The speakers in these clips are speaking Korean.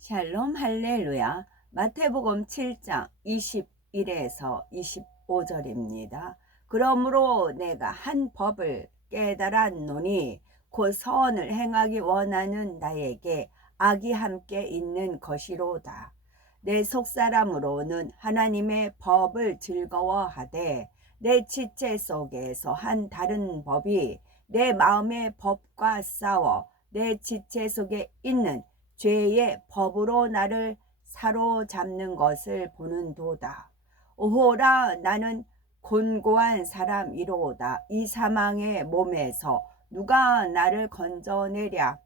샬롬 할렐루야. 마태복음 7장 21에서 25절입니다. 그러므로 내가 한 법을 깨달았노니 곧 선을 행하기 원하는 나에게 악이 함께 있는 것이로다. 내 속사람으로는 하나님의 법을 즐거워하되 내 지체 속에서 한 다른 법이 내 마음의 법과 싸워 내 지체 속에 있는 죄의 법으로 나를 사로잡는 것을 보는도다. 오호라, 나는 곤고한 사람이로다. 이 사망의 몸에서 누가 나를 건져내랴.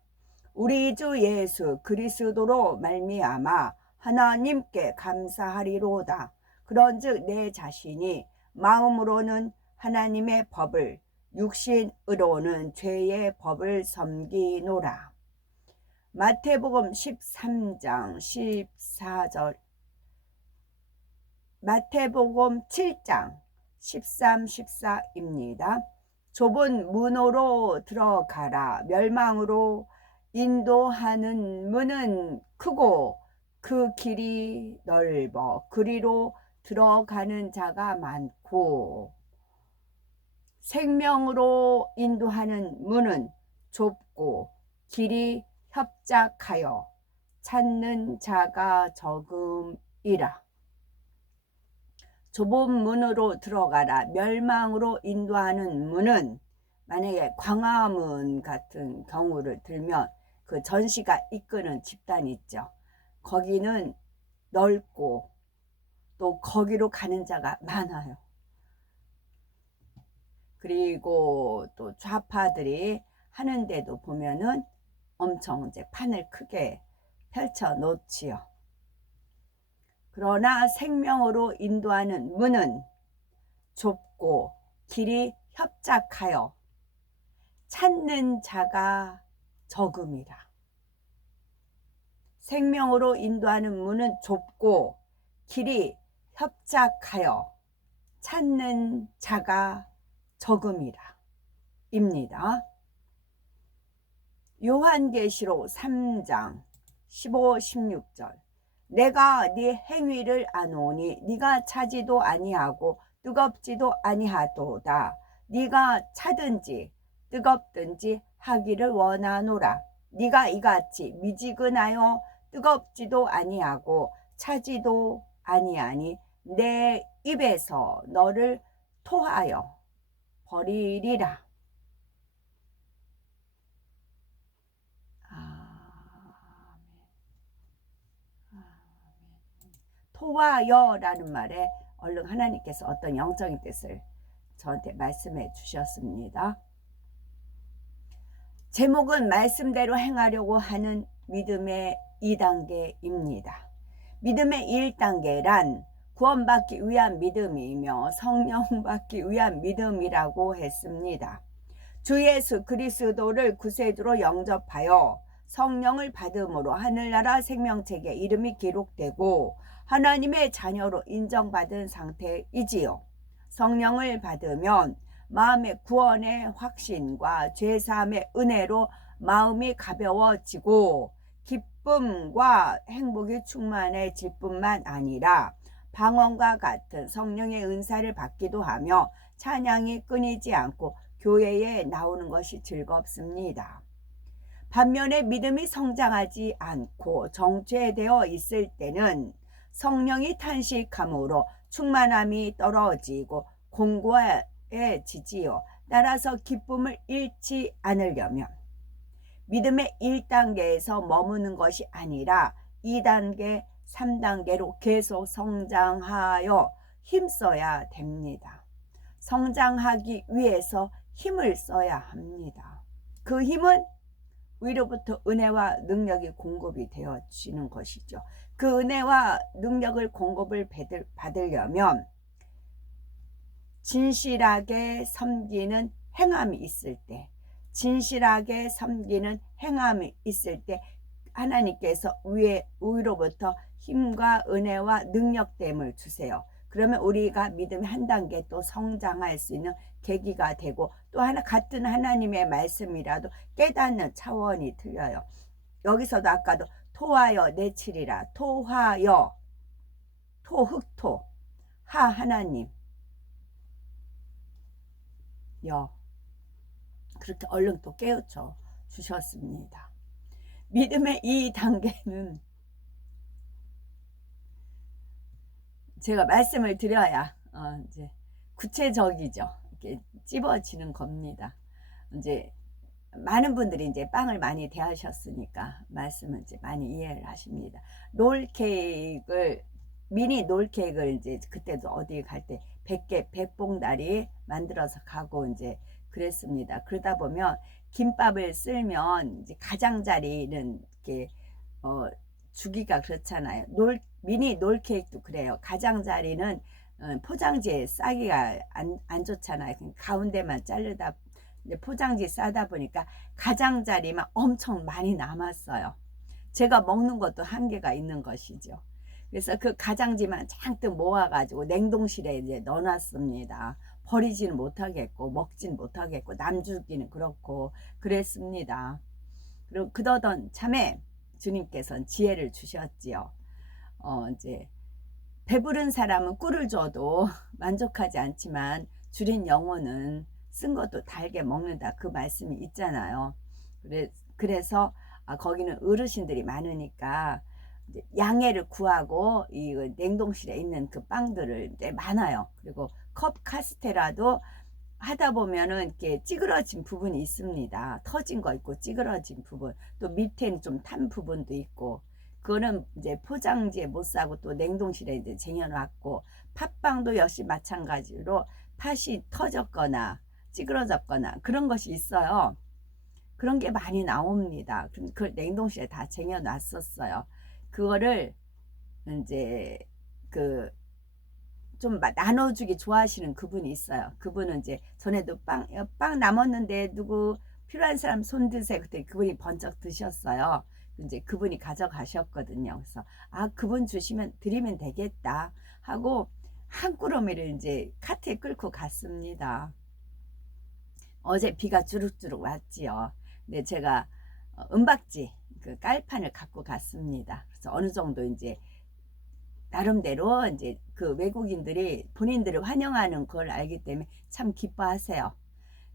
우리 주 예수 그리스도로 말미암아 하나님께 감사하리로다. 그런즉 내 자신이 마음으로는 하나님의 법을, 육신으로는 죄의 법을 섬기노라. 마태복음 13장 14절, 마태복음 7장 13, 14입니다. 좁은 문으로 들어가라. 멸망으로 인도하는 문은 크고 그 길이 넓어 그리로 들어가는 자가 많고, 생명으로 인도하는 문은 좁고 길이 협착하여 찾는 자가 적음이라. 좁은 문으로 들어가라. 멸망으로 인도하는 문은, 만약에 광화문 같은 경우를 들면 그 전시가 이끄는 집단 있죠. 거기는 넓고 또 거기로 가는 자가 많아요. 그리고 또 좌파들이 하는데도 보면은 엄청 이제 판을 크게 펼쳐 놓지요. 그러나 생명으로 인도하는 문은 좁고 길이 협착하여 찾는 자가 적음이라. 생명으로 인도하는 문은 좁고 길이 협착하여 찾는 자가 적음이라 입니다. 요한계시록 3장 15, 16절. 내가 네 행위를 아노니 네가 차지도 아니하고 뜨겁지도 아니하도다. 네가 차든지 뜨겁든지 하기를 원하노라. 네가 이같이 미지근하여 뜨겁지도 아니하고 차지도 아니하니 내 입에서 너를 토하여 버리리라. 토하여라는 말에 얼른 하나님께서 어떤 영적인 뜻을 저한테 말씀해 주셨습니다. 제목은 말씀대로 행하려고 하는 믿음의 2단계입니다. 믿음의 1단계란 구원받기 위한 믿음이며 성령 받기 위한 믿음이라고 했습니다. 주 예수 그리스도를 구세주로 영접하여 성령을 받음으로 하늘나라 생명책에 이름이 기록되고 하나님의 자녀로 인정받은 상태이지요. 성령을 받으면 마음의 구원의 확신과 죄사함의 은혜로 마음이 가벼워지고 기쁨과 행복이 충만해질 뿐만 아니라 방언과 같은 성령의 은사를 받기도 하며 찬양이 끊이지 않고 교회에 나오는 것이 즐겁습니다. 반면에 믿음이 성장하지 않고 정체되어 있을 때는 성령이 탄식함으로 충만함이 떨어지고 공고해지지요. 따라서 기쁨을 잃지 않으려면 믿음의 1단계에서 머무는 것이 아니라 2단계, 3단계로 계속 성장하여 힘써야 됩니다. 성장하기 위해서 힘을 써야 합니다. 그 힘은 위로부터 은혜와 능력이 공급이 되어지는 것이죠. 그 은혜와 능력을 공급을 받으려면 진실하게 섬기는 행함이 있을 때, 진실하게 섬기는 행함이 있을 때 하나님께서 위로부터 힘과 은혜와 능력됨을 주세요. 그러면 우리가 믿음의 한 단계 또 성장할 수 있는 계기가 되고, 또 하나 같은 하나님의 말씀이라도 깨닫는 차원이 틀려요. 여기서도 아까도 토하여 내치리라. 토하여, 토 흑토, 하 하나님, 여, 그렇게 얼른 또 깨우쳐 주셨습니다. 믿음의 이 단계는 제가 말씀을 드려야 이제 구체적이죠. 이렇게 찝어지는 겁니다. 이제 많은 분들이 이제 빵을 많이 대하셨으니까 말씀을 이제 많이 이해를 하십니다. 롤케이크를, 미니 롤케이크를 이제 그때도 어디 갈 때 100개 100봉다리 만들어서 가고 이제 그랬습니다. 그러다 보면 김밥을 쓸면 이제 가장자리는 이렇게 주기가 그렇잖아요. 미니 롤케이크도 그래요. 가장자리는 포장지에 싸기가 안 좋잖아요. 가운데만 자르다 포장지 싸다 보니까 가장자리만 엄청 많이 남았어요. 제가 먹는 것도 한계가 있는 것이죠. 그래서 그 가장지만 잔뜩 모아가지고 냉동실에 이제 넣어놨습니다. 버리지는 못하겠고 먹지는 못하겠고 남주기는 그렇고 그랬습니다. 그리고 그러던 참에 주님께서는 지혜를 주셨지요. 이제 배부른 사람은 꿀을 줘도 만족하지 않지만 줄인 영혼은 쓴 것도 달게 먹는다, 그 말씀이 있잖아요. 그래서 거기는 어르신들이 많으니까 양해를 구하고 이 냉동실에 있는 그 빵들을 이제 많아요. 그리고 컵 카스테라도 하다 보면은 이렇게 찌그러진 부분이 있습니다. 터진 거 있고 찌그러진 부분, 또 밑에는 좀 탄 부분도 있고, 그거는 이제 포장지에 못 싸고 또 냉동실에 이제 쟁여놨고, 팥빵도 역시 마찬가지로 팥이 터졌거나 찌그러졌거나 그런 것이 있어요. 그런 게 많이 나옵니다. 그 냉동실에 다 쟁여놨었어요. 그거를 이제 그 좀 나눠주기 좋아하시는 그분이 있어요. 그분은 이제 전에도 빵 남았는데 누구 필요한 사람 손 드세요. 그때 그분이 번쩍 드셨어요. 이제 그분이 가져가셨거든요. 그래서 그분 드리면 되겠다 하고 한 꾸러미를 이제 카트에 끌고 갔습니다. 어제 비가 주룩주룩 왔지요. 근데 제가 은박지 그 깔판을 갖고 갔습니다. 그래서 어느 정도 이제 나름대로 이제 그 외국인들이 본인들을 환영하는 걸 알기 때문에 참 기뻐하세요.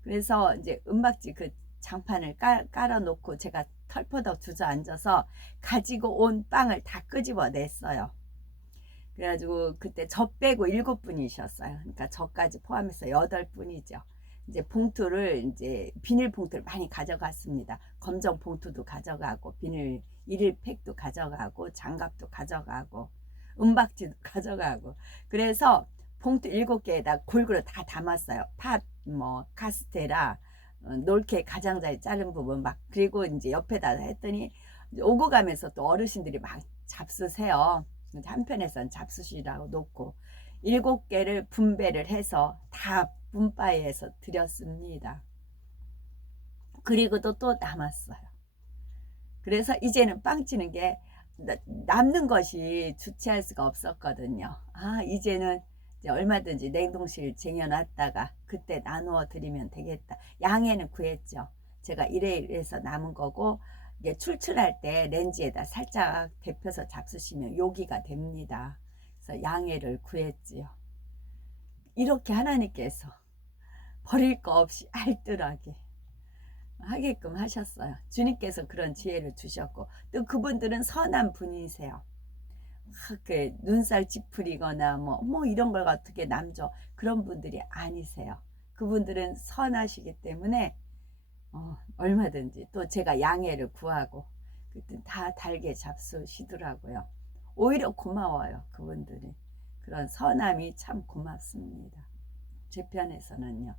그래서 이제 은박지 그 장판을 깔아 놓고 제가 털퍼덕 주저앉아서 가지고 온 빵을 다 끄집어 냈어요. 그래가지고 그때 저 빼고 7분이셨어요. 그러니까 저까지 포함해서 8분이죠. 이제 봉투를 이제 비닐 봉투를 많이 가져갔습니다. 검정 봉투도 가져가고 비닐 1팩도 가져가고 장갑도 가져가고 은박지도 가져가고, 그래서 봉투 7개에다 골고루 다 담았어요. 팥, 뭐 카스테라, 놀케 가장자리 자른 부분 막, 그리고 이제 옆에다 했더니 오고 가면서 또 어르신들이 막 잡수세요. 한편에선 잡수시라고 놓고 7개를 분배를 해서 다 분바에서 드렸습니다. 그리고도 또 남았어요. 그래서 이제는 빵치는 게 남는 것이 주체할 수가 없었거든요. 이제는 이제 얼마든지 냉동실 쟁여놨다가 그때 나누어 드리면 되겠다. 양해는 구했죠. 제가 이래서 남은 거고, 이게 출출할 때 렌즈에다 살짝 데펴서 잡수시면 요기가 됩니다. 그래서 양해를 구했지요. 이렇게 하나님께서 버릴 거 없이 알뜰하게 하게끔 하셨어요. 주님께서 그런 지혜를 주셨고, 또 그분들은 선한 분이세요. 그 눈살 찌푸리거나 뭐 이런 걸 어떻게 남줘, 그런 분들이 아니세요. 그분들은 선하시기 때문에 얼마든지 또 제가 양해를 구하고 그때 다 달게 잡수시더라고요. 오히려 고마워요. 그분들이 그런 선함이 참 고맙습니다. 제 편에서는요.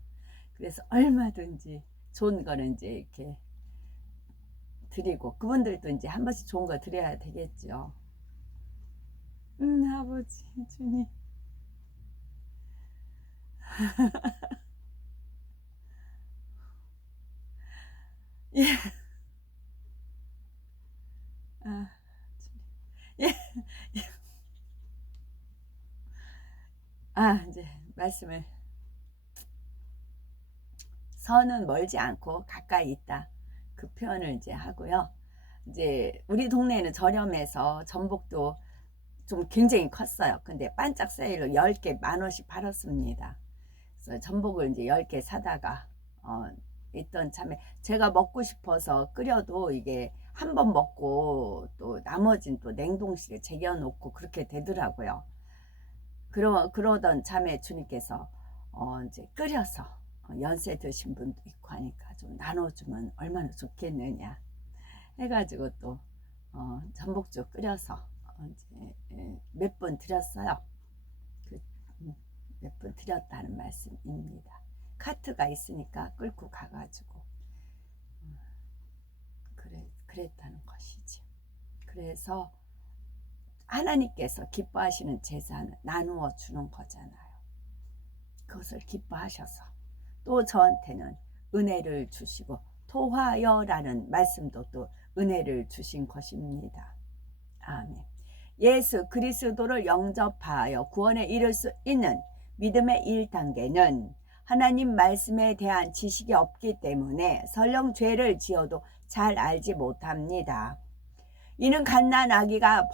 그래서 얼마든지 좋은 거는 이제 이렇게 드리고, 그분들도 이제 한 번씩 좋은 거 드려야 되겠죠. 아버지 주님. 예. 예. 이제 말씀을, 선은 멀지 않고 가까이 있다, 그 표현을 이제 하고요. 이제 우리 동네는 저렴해서 전복도 좀 굉장히 컸어요. 근데 반짝 세일로 10개 10,000원씩 팔았습니다. 그래서 전복을 이제 10개 사다가 있던 참에 제가 먹고 싶어서 끓여도 이게 한 번 먹고 또 나머지는 또 냉동실에 쟁여놓고 그렇게 되더라고요. 그러던 참에 주님께서 이제 끓여서 연세 드신 분도 있고 하니까 좀 나눠주면 얼마나 좋겠느냐 해가지고 또 전복죽 끓여서 이제 몇 번 드렸어요. 몇 번 드렸다는 말씀입니다. 카트가 있으니까 끌고 가가지고 그랬다는 것이지. 그래서 하나님께서 기뻐하시는 제사는 나누어 주는 거잖아요. 그것을 기뻐하셔서 또 저한테는 은혜를 주시고 토하여라는 말씀도 또 은혜를 주신 것입니다. 아멘. 예수 그리스도를 영접하여 구원에 이를 수 있는 믿음의 1단계는 하나님 말씀에 대한 지식이 없기 때문에 설령 죄를 지어도 잘 알지 못합니다. 이는 갓난 아기가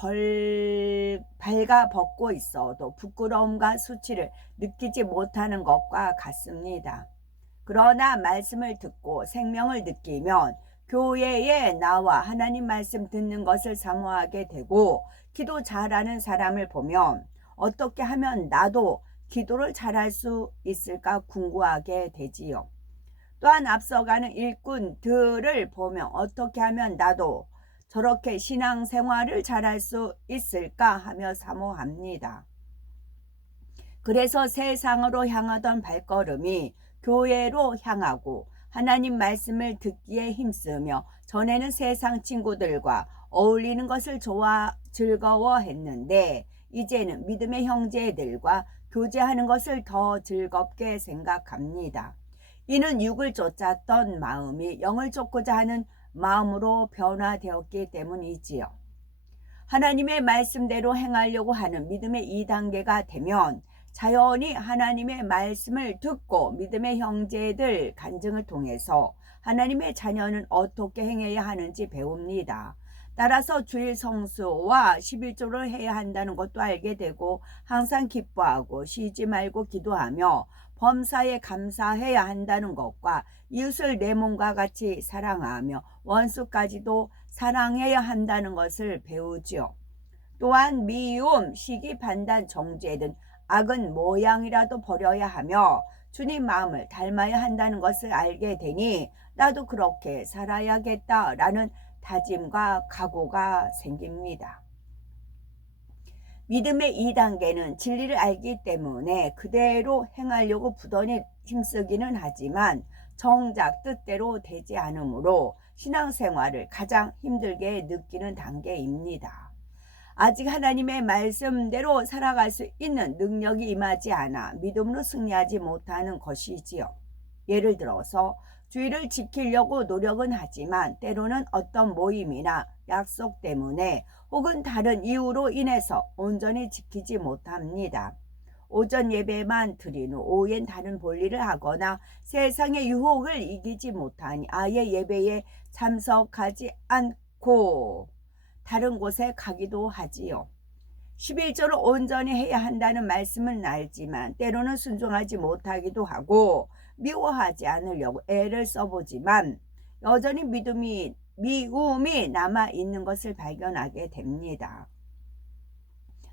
발가 벗고 있어도 부끄러움과 수치를 느끼지 못하는 것과 같습니다. 그러나 말씀을 듣고 생명을 느끼면 교회에 나와 하나님 말씀 듣는 것을 사모하게 되고 기도 잘하는 사람을 보면 어떻게 하면 나도 기도를 잘할 수 있을까 궁금하게 되지요. 또한 앞서가는 일꾼들을 보면 어떻게 하면 나도 저렇게 신앙생활을 잘할 수 있을까 하며 사모합니다. 그래서 세상으로 향하던 발걸음이 교회로 향하고 하나님 말씀을 듣기에 힘쓰며 전에는 세상 친구들과 어울리는 것을 즐거워했는데 이제는 믿음의 형제들과 교제하는 것을 더 즐겁게 생각합니다. 이는 육을 쫓았던 마음이 영을 쫓고자 하는 마음으로 변화되었기 때문이지요. 하나님의 말씀대로 행하려고 하는 믿음의 2단계가 되면 자연히 하나님의 말씀을 듣고 믿음의 형제들 간증을 통해서 하나님의 자녀는 어떻게 행해야 하는지 배웁니다. 따라서 주일 성수와 11조를 해야 한다는 것도 알게 되고 항상 기뻐하고 쉬지 말고 기도하며 범사에 감사해야 한다는 것과 이웃을 내 몸과 같이 사랑하며 원수까지도 사랑해야 한다는 것을 배우지요. 또한 미움, 시기, 판단, 정죄 등 악은 모양이라도 버려야 하며 주님 마음을 닮아야 한다는 것을 알게 되니 나도 그렇게 살아야겠다라는 다짐과 각오가 생깁니다. 믿음의 2단계는 진리를 알기 때문에 그대로 행하려고 부단히 힘쓰기는 하지만 정작 뜻대로 되지 않으므로 신앙생활을 가장 힘들게 느끼는 단계입니다. 아직 하나님의 말씀대로 살아갈 수 있는 능력이 임하지 않아 믿음으로 승리하지 못하는 것이지요. 예를 들어서 주의를 지키려고 노력은 하지만 때로는 어떤 모임이나 약속 때문에 혹은 다른 이유로 인해서 온전히 지키지 못합니다. 오전 예배만 드린 후 오후엔 다른 볼일을 하거나 세상의 유혹을 이기지 못하니 아예 예배에 참석하지 않고 다른 곳에 가기도 하지요. 11조를 온전히 해야 한다는 말씀은 알지만 때로는 순종하지 못하기도 하고 미워하지 않으려고 애를 써보지만 여전히 미움이 남아있는 것을 발견하게 됩니다.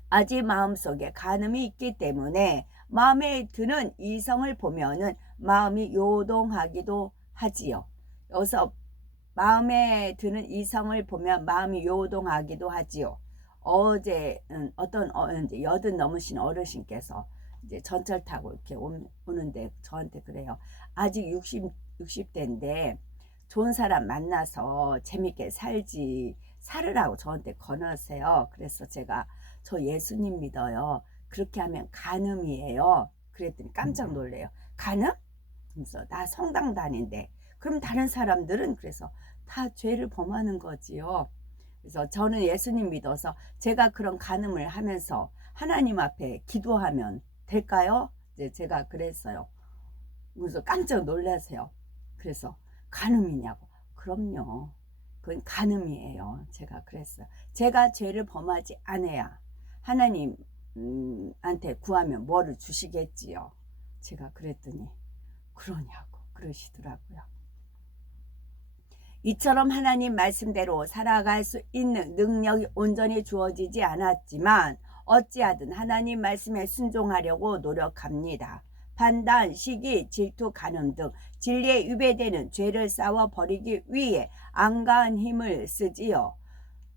아직 마음속에 간음이 있기 때문에 마음에 드는 이성을 보면은 마음이 요동하기도 하지요. 여기서 마음에 드는 이성을 보면 마음이 요동하기도 하지요. 어제 어떤 이제 80 넘으신 어르신께서 이제 전철 타고 이렇게 오는데 저한테 그래요. 아직 60대인데 좋은 사람 만나서 재밌게 살으라고 저한테 권하세요. 그래서 제가 저 예수님 믿어요. 그렇게 하면 간음이에요. 그랬더니 깜짝 놀래요. 간음? 그래서 나 성당 다닌대. 그럼 다른 사람들은 그래서 다 죄를 범하는 거지요. 그래서 저는 예수님 믿어서 제가 그런 간음을 하면서 하나님 앞에 기도하면 될까요? 이제 제가 그랬어요. 그래서 깜짝 놀라세요. 그래서 간음이냐고. 그럼요. 그건 간음이에요. 제가 그랬어요. 제가 죄를 범하지 않아야 하나님한테 구하면 뭐를 주시겠지요. 제가 그랬더니 그러냐고 그러시더라고요. 이처럼 하나님 말씀대로 살아갈 수 있는 능력이 온전히 주어지지 않았지만 어찌하든 하나님 말씀에 순종하려고 노력합니다. 판단, 시기, 질투, 간음 등 진리에 위배되는 죄를 싸워 버리기 위해 안가한 힘을 쓰지요.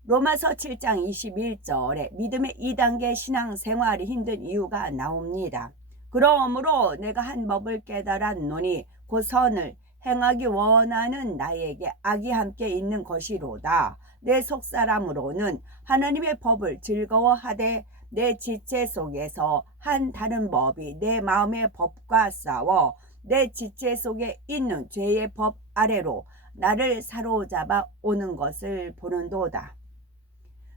로마서 7장 21절에 믿음의 2단계 신앙생활이 힘든 이유가 나옵니다. 그러므로 내가 한 법을 깨달았노니 그 선을 행하기 원하는 나에게 악이 함께 있는 것이로다. 내 속사람으로는 하나님의 법을 즐거워하되 내 지체 속에서 한 다른 법이 내 마음의 법과 싸워 내 지체 속에 있는 죄의 법 아래로 나를 사로잡아 오는 것을 보는도다.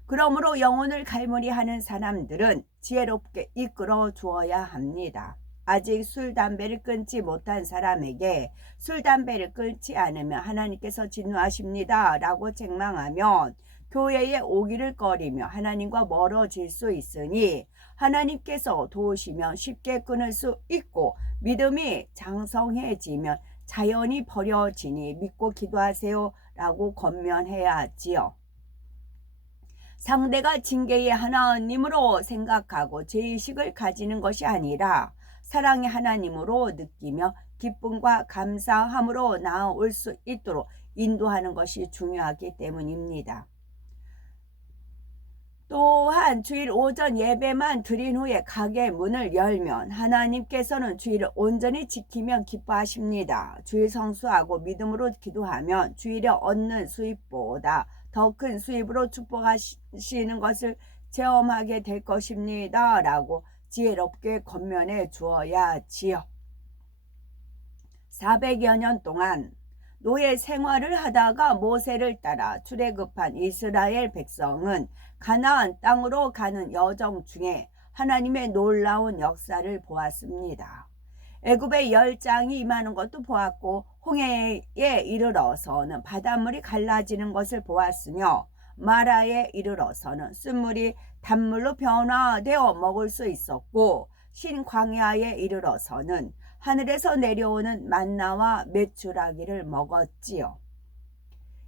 그러므로 영혼을 갈무리하는 사람들은 지혜롭게 이끌어 주어야 합니다. 아직 술, 담배를 끊지 못한 사람에게 술, 담배를 끊지 않으면 하나님께서 진노하십니다 라고 책망하면 교회에 오기를 꺼리며 하나님과 멀어질 수 있으니 하나님께서 도우시면 쉽게 끊을 수 있고 믿음이 장성해지면 자연히 버려지니 믿고 기도하세요 라고 권면해야 하지요. 상대가 징계의 하나님으로 생각하고 죄의식을 가지는 것이 아니라 사랑의 하나님으로 느끼며 기쁨과 감사함으로 나아올 수 있도록 인도하는 것이 중요하기 때문입니다. 또한 주일 오전 예배만 드린 후에 가게 문을 열면 하나님께서는 주일을 온전히 지키면 기뻐하십니다. 주일 성수하고 믿음으로 기도하면 주일에 얻는 수입보다 더 큰 수입으로 축복하시는 것을 체험하게 될 것입니다 라고 지혜롭게 권면해 주어야지요. 400여 년 동안 노예 생활을 하다가 모세를 따라 출애굽한 이스라엘 백성은 가나안 땅으로 가는 여정 중에 하나님의 놀라운 역사를 보았습니다. 애굽의 열장이 임하는 것도 보았고 홍해에 이르러서는 바닷물이 갈라지는 것을 보았으며 마라에 이르러서는 쓴물이 단물로 변화되어 먹을 수 있었고 신광야에 이르러서는 하늘에서 내려오는 만나와 메추라기를 먹었지요.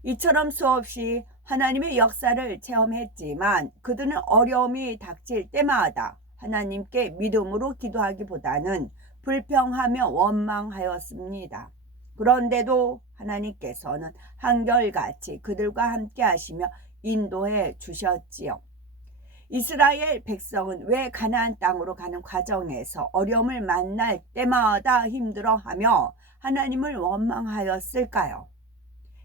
이처럼 수없이 하나님의 역사를 체험했지만 그들은 어려움이 닥칠 때마다 하나님께 믿음으로 기도하기보다는 불평하며 원망하였습니다. 그런데도 하나님께서는 한결같이 그들과 함께 하시며 인도해 주셨지요. 이스라엘 백성은 왜 가나안 땅으로 가는 과정에서 어려움을 만날 때마다 힘들어하며 하나님을 원망하였을까요?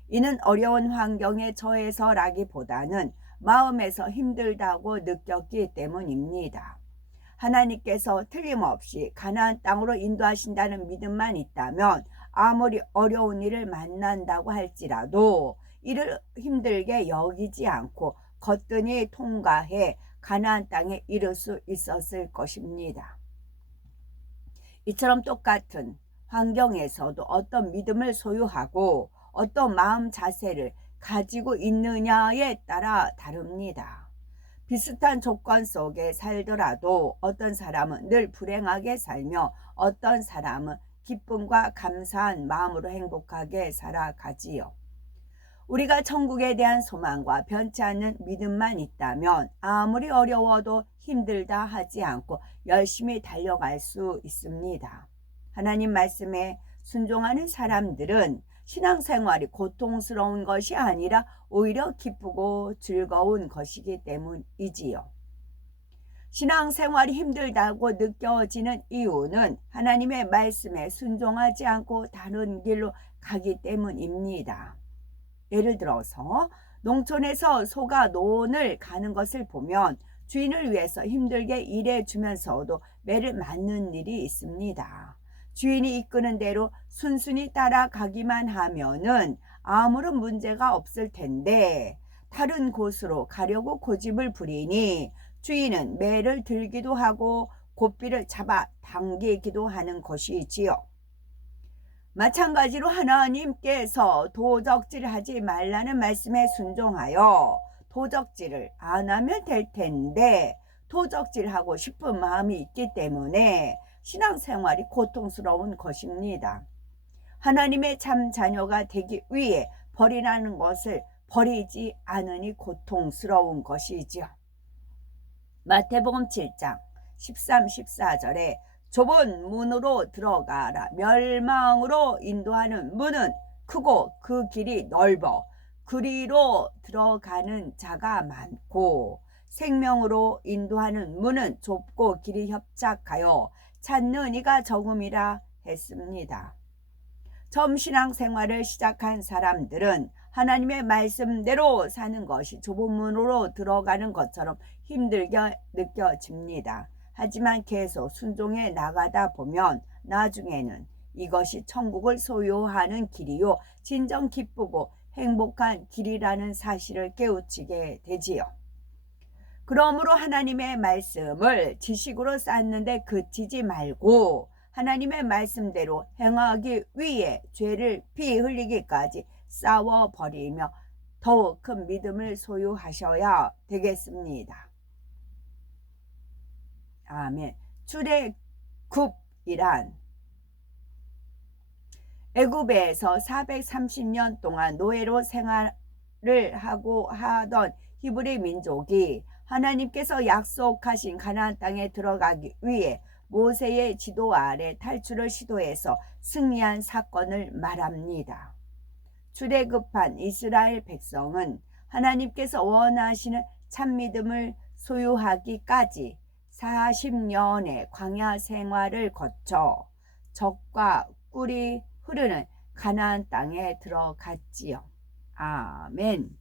이는 어려운 환경에 처해서라기보다는 마음에서 힘들다고 느꼈기 때문입니다. 하나님께서 틀림없이 가나안 땅으로 인도하신다는 믿음만 있다면 아무리 어려운 일을 만난다고 할지라도 이를 힘들게 여기지 않고 거뜬히 통과해 가나안 땅에 이를 수 있었을 것입니다. 이처럼 똑같은 환경에서도 어떤 믿음을 소유하고 어떤 마음 자세를 가지고 있느냐에 따라 다릅니다. 비슷한 조건 속에 살더라도 어떤 사람은 늘 불행하게 살며 어떤 사람은 기쁨과 감사한 마음으로 행복하게 살아가지요. 우리가 천국에 대한 소망과 변치 않는 믿음만 있다면 아무리 어려워도 힘들다 하지 않고 열심히 달려갈 수 있습니다. 하나님 말씀에 순종하는 사람들은 신앙생활이 고통스러운 것이 아니라 오히려 기쁘고 즐거운 것이기 때문이지요. 신앙생활이 힘들다고 느껴지는 이유는 하나님의 말씀에 순종하지 않고 다른 길로 가기 때문입니다. 예를 들어서 농촌에서 소가 논을 가는 것을 보면 주인을 위해서 힘들게 일해 주면서도 매를 맞는 일이 있습니다. 주인이 이끄는 대로 순순히 따라가기만 하면은 아무런 문제가 없을 텐데 다른 곳으로 가려고 고집을 부리니 주인은 매를 들기도 하고 고삐를 잡아 당기기도 하는 것이지요. 마찬가지로 하나님께서 도적질하지 말라는 말씀에 순종하여 도적질을 안 하면 될 텐데 도적질하고 싶은 마음이 있기 때문에 신앙생활이 고통스러운 것입니다. 하나님의 참 자녀가 되기 위해 버리라는 것을 버리지 않으니 고통스러운 것이지요. 마태복음 7장 13, 14절에 좁은 문으로 들어가라. 멸망으로 인도하는 문은 크고 그 길이 넓어 그리로 들어가는 자가 많고 생명으로 인도하는 문은 좁고 길이 협착하여 찾는 이가 적음이라 했습니다. 처음 신앙생활을 시작한 사람들은 하나님의 말씀대로 사는 것이 좁은 문으로 들어가는 것처럼 힘들게 느껴집니다. 하지만 계속 순종해 나가다 보면 나중에는 이것이 천국을 소유하는 길이요 진정 기쁘고 행복한 길이라는 사실을 깨우치게 되지요. 그러므로 하나님의 말씀을 지식으로 쌓는데 그치지 말고 하나님의 말씀대로 행하기 위해 죄를 피 흘리기까지 싸워버리며 더욱 큰 믿음을 소유하셔야 되겠습니다. 아멘. 출애굽이란 애굽에서 430년 동안 노예로 생활을 하고 하던 히브리 민족이 하나님께서 약속하신 가나안 땅에 들어가기 위해 모세의 지도 아래 탈출을 시도해서 승리한 사건을 말합니다. 출애굽한 이스라엘 백성은 하나님께서 원하시는 참믿음을 소유하기까지 40년의 광야 생활을 거쳐 젖과 꿀이 흐르는 가나안 땅에 들어갔지요. 아멘.